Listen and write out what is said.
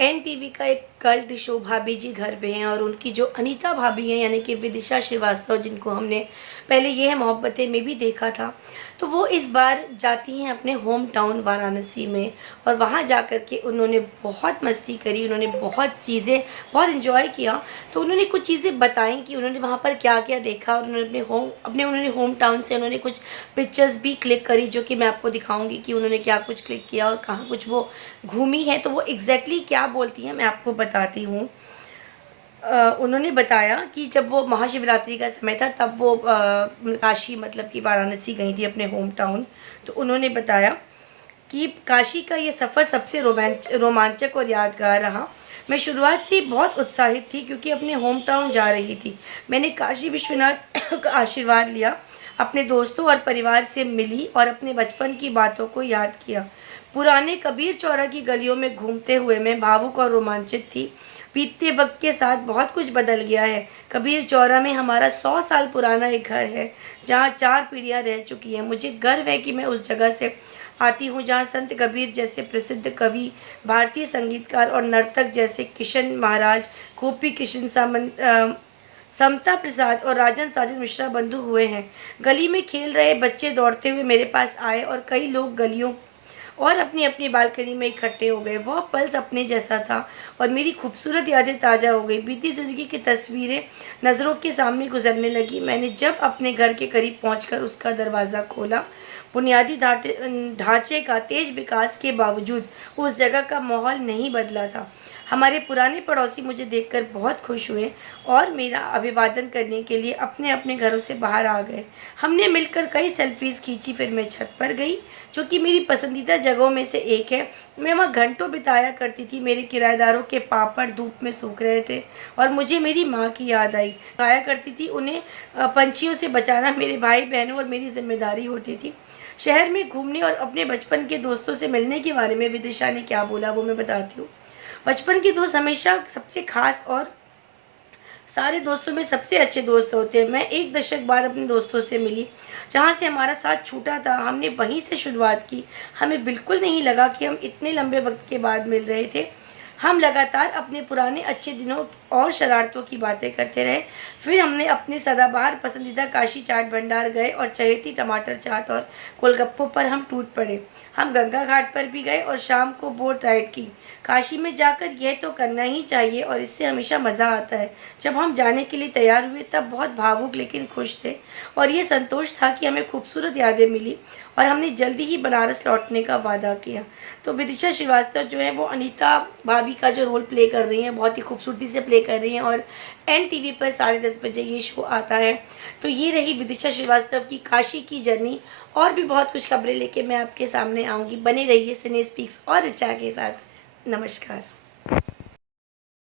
NTV का एक cult show भाभी जी घर पे हैं, और उनकी जो अनीता भाभी हैं यानी कि विदिशा श्रीवास्तव, जिनको हमने पहले ये है मोहब्बतें में भी देखा था, तो वो इस बार जाती हैं अपने होम टाउन वाराणसी में। और वहाँ जाकर के उन्होंने बहुत मस्ती करी, उन्होंने बहुत चीज़ें बहुत इन्जॉय किया। तो उन्होंने कुछ चीज़ें बताई कि उन्होंने वहाँ पर क्या क्या देखा, और उन्होंने होम टाउन से उन्होंने कुछ पिक्चर्स भी क्लिक करी, जो कि मैं आपको दिखाऊंगी कि उन्होंने क्या कुछ क्लिक किया और कहाँ कुछ वो घूमी है। तो वो एग्जैक्टली क्या बोलती हैं मैं आपको बताती हूँ। उन्होंने बताया कि जब वो महाशिवरात्रि का समय था तब वो काशी मतलब कि वाराणसी गई थी अपने होम टाउन। तो उन्होंने बताया कि काशी का ये सफ़र सबसे रोमांचक और यादगार रहा। मैं शुरुआत से बहुत उत्साहित थी क्योंकि अपने होम टाउन जा रही थी। मैंने काशी विश्वनाथ का आशीर्वाद लिया, अपने दोस्तों और परिवार से मिली और अपने बचपन की बातों को याद किया। पुराने कबीर चौरा की गलियों में घूमते हुए मैं भावुक और रोमांचित थी। बीतते वक्त के साथ बहुत कुछ बदल गया है। कबीर चौरा में हमारा 100 साल पुराना एक घर है जहाँ 4 पीढ़ियाँ रह चुकी हैं। मुझे गर्व है कि मैं उस जगह से आती हूँ जहाँ संत कबीर जैसे प्रसिद्ध कवि, भारतीय संगीतकार और नर्तक जैसे किशन महाराज, गोपी किशन समता प्रसाद और राजन साजन मिश्रा बंधु हुए हैं। गली में खेल रहे बच्चे दौड़ते हुए मेरे पास आए और कई लोग गलियों और अपनी अपनी बालकनी में इकट्ठे हो गए। वह पल सपने जैसा था और मेरी खूबसूरत यादें ताज़ा हो गई। बीती जिंदगी की तस्वीरें नज़रों के सामने गुजरने लगी। मैंने जब अपने घर के करीब पहुंचकर उसका दरवाज़ा खोला, बुनियादी ढांचे का तेज विकास के बावजूद उस जगह का माहौल नहीं बदला था। हमारे पुराने पड़ोसी मुझे देखकर बहुत खुश हुए और मेरा अभिवादन करने के लिए अपने अपने घरों से बाहर आ गए। हमने मिलकर कई सेल्फीज खींची। फिर मैं छत पर गई, जो कि मेरी पसंदीदा जगहों में से एक है। मैं वहाँ घंटों बिताया करती थी। मेरे किराएदारों के पापड़ धूप में सूख रहे थे और मुझे मेरी माँ की याद आई। गाया करती थी। उन्हें पंछियों से बचाना मेरे भाई बहनों और मेरी जिम्मेदारी होती थी। शहर में घूमने और अपने बचपन के दोस्तों से मिलने के बारे में विदिशा ने क्या बोला वो मैं बताती हूँ। बचपन के दोस्त हमेशा सबसे खास और सारे दोस्तों में सबसे अच्छे दोस्त होते हैं। मैं 1 दशक बाद अपने दोस्तों से मिली जहाँ से हमारा साथ छूटा था। हमने वहीं से शुरुआत की। हमें बिल्कुल नहीं लगा कि हम इतने लंबे वक्त के बाद मिल रहे थे। हम लगातार अपने पुराने अच्छे दिनों और शरारतों की बातें करते रहे। फिर हमने अपने सदाबहार पसंदीदा काशी चाट भंडार गए और चहेती टमाटर चाट और गोलगप्पों पर हम टूट पड़े। हम गंगा घाट पर भी गए और शाम को बोट राइड की। काशी में जाकर यह तो करना ही चाहिए और इससे हमेशा मज़ा आता है। जब हम जाने के लिए तैयार हुए तब बहुत भावुक लेकिन खुश थे, और ये संतोष था कि हमें खूबसूरत यादें मिली और हमने जल्दी ही बनारस लौटने का वादा किया। तो विदिशा श्रीवास्तव जो है वो अनीता भाभी का जो रोल प्ले कर रही हैं, बहुत ही खूबसूरती से प्ले कर रही हैं, और एनटीवी पर 10:30 बजे ये शो आता है। तो ये रही विदिशा श्रीवास्तव की काशी की जर्नी। और भी बहुत कुछ खबरें लेके मैं आपके सामने आऊँगी। बने रहिए सिने स्पीक्स और ऋचा के साथ। नमस्कार।